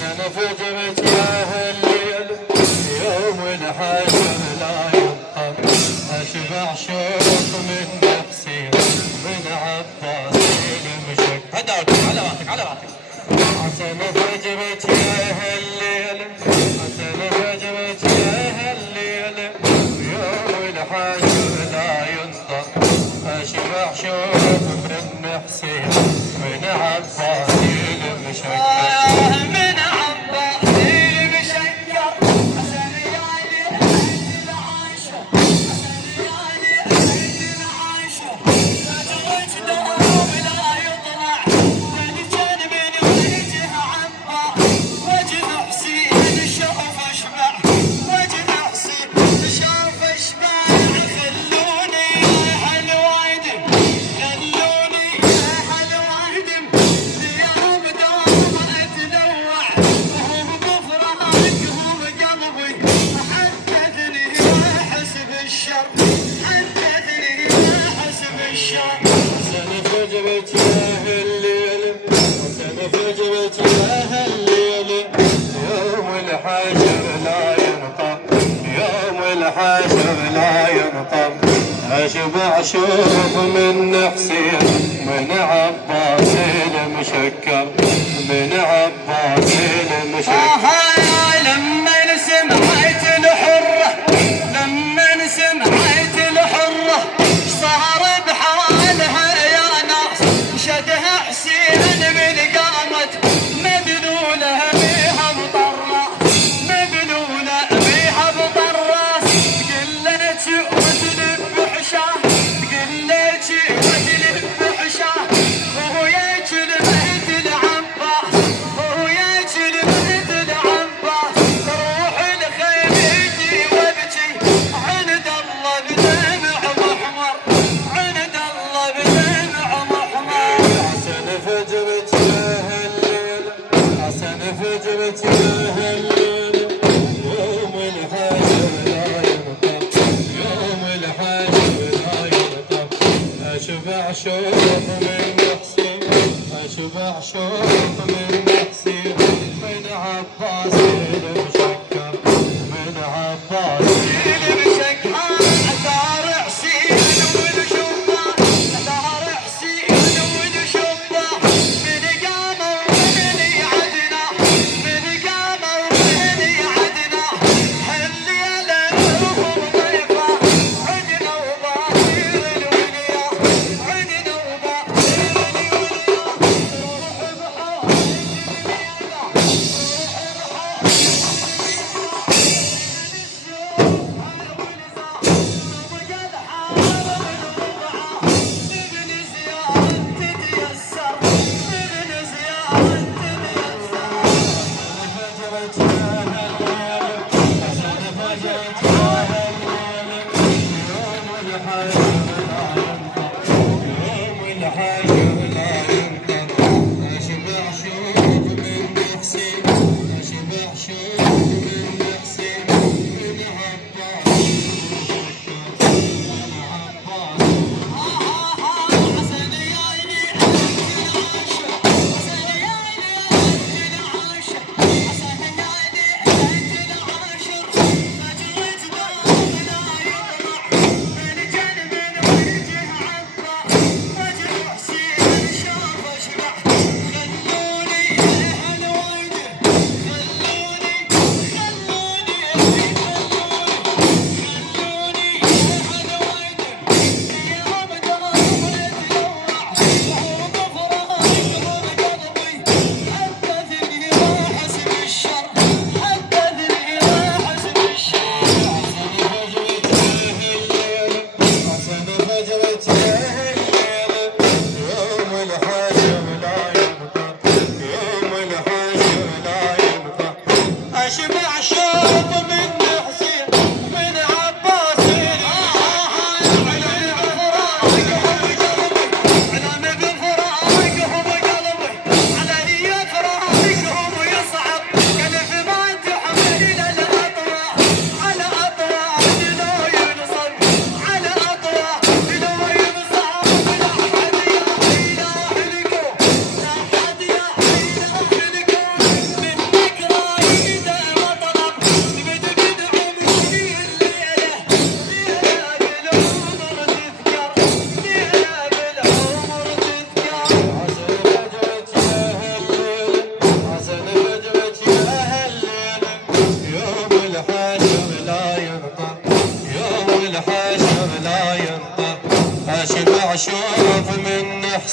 حسن فجرت يا هالليل يوم الحشر لا ينطق اشبع شوق من نفسي من عباس المشك. هداك على راسك على راسك. حسن فجرت يا هالليل حسن فجرت يا هالليل يوم الحشر لا ينطق اشبع شوق من حسين من عباس المشك. حسن فجرت يا هالليل حسن فجرت يا هالليل يوم الحشر لا ينطق يوم الحشر لا ينطق اشبع شوق من حسين من عباس المشكر من عباس المشكر. لما سمعت الحرة لما سمعت الحرة صار بحالها يا ناس شدها حسين من قامت مبلولة بيها مطرة مبلولة بيها مطرة قلت وتلف حشاه قلت وتلف حشاه وهو يجل مهد العباس وهو يجل مهد العباس روح لخيمتي وابكي عند الله بدمع محمر عند الله بدمع محمر. حسن فجرت يا هالليل حسن فجرت يا هالليل يوم الحشر لا ينطق يوم الحشر لا ينطق اشبع شوق من حسين اشبع شوق من حسين من عباس المشكر من عباس المشكر. دار حسين والشباب دار حسين والشباب من قاموا من يعدنا من قاموا من يعدنا هالليلة وهم ضيفة عدنا وباطير الوليا عدنا وباطير الوليا روح بحار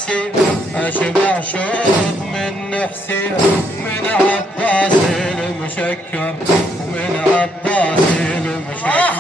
حسين اشبع شوق من حسين من عباس المشكر ومن عباس المشكر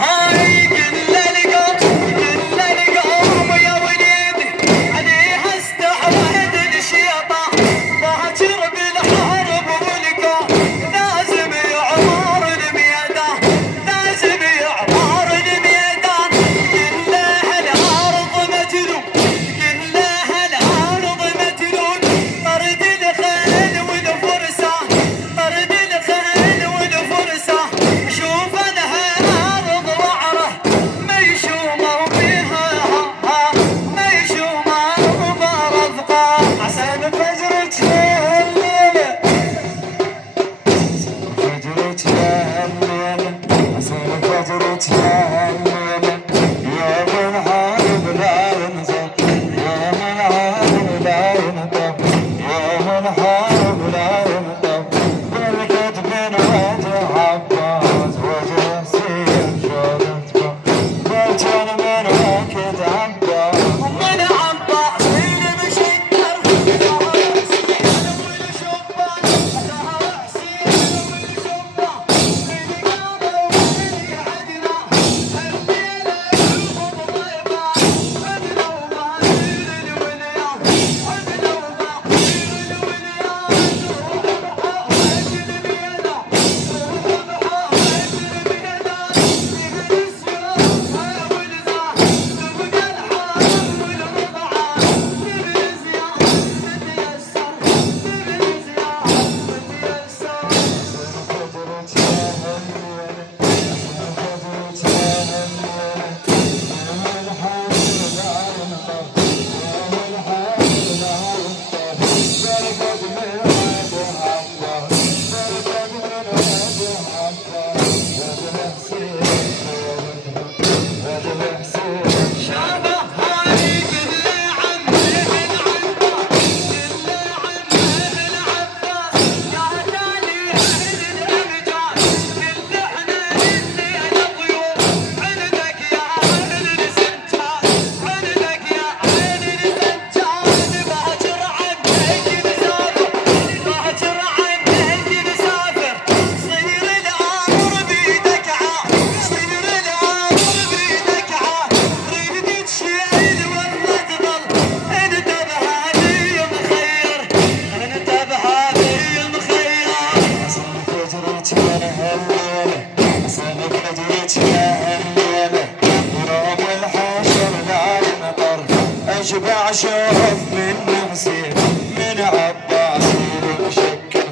اشبع شوف من حسين من عباس المشكر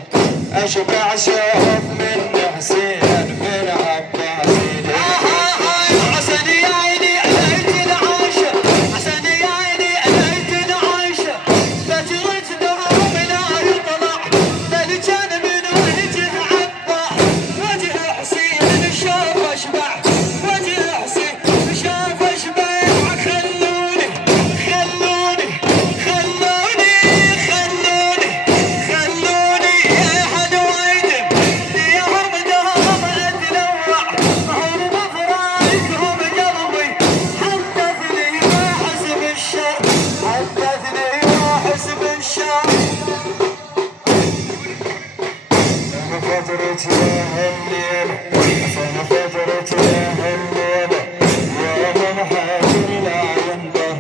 اشبع شوف من حسين من عباس حسن يا عيني عليك العاشر حسن يا عيني عليك العاشر فجرت دموع لا يطلع بل كان من وجه عباس وجه حسين شاف اشبع وجه حسين شاف اشبع فجرت يا هالليلة فجرت يا هالليلة يا من حاجر لا ينظر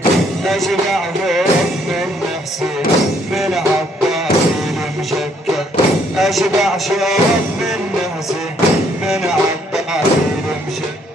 أشبع خوف من حسين من عباس المشكر أشبع شوف من حسين من عباس المشكر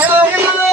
Oh,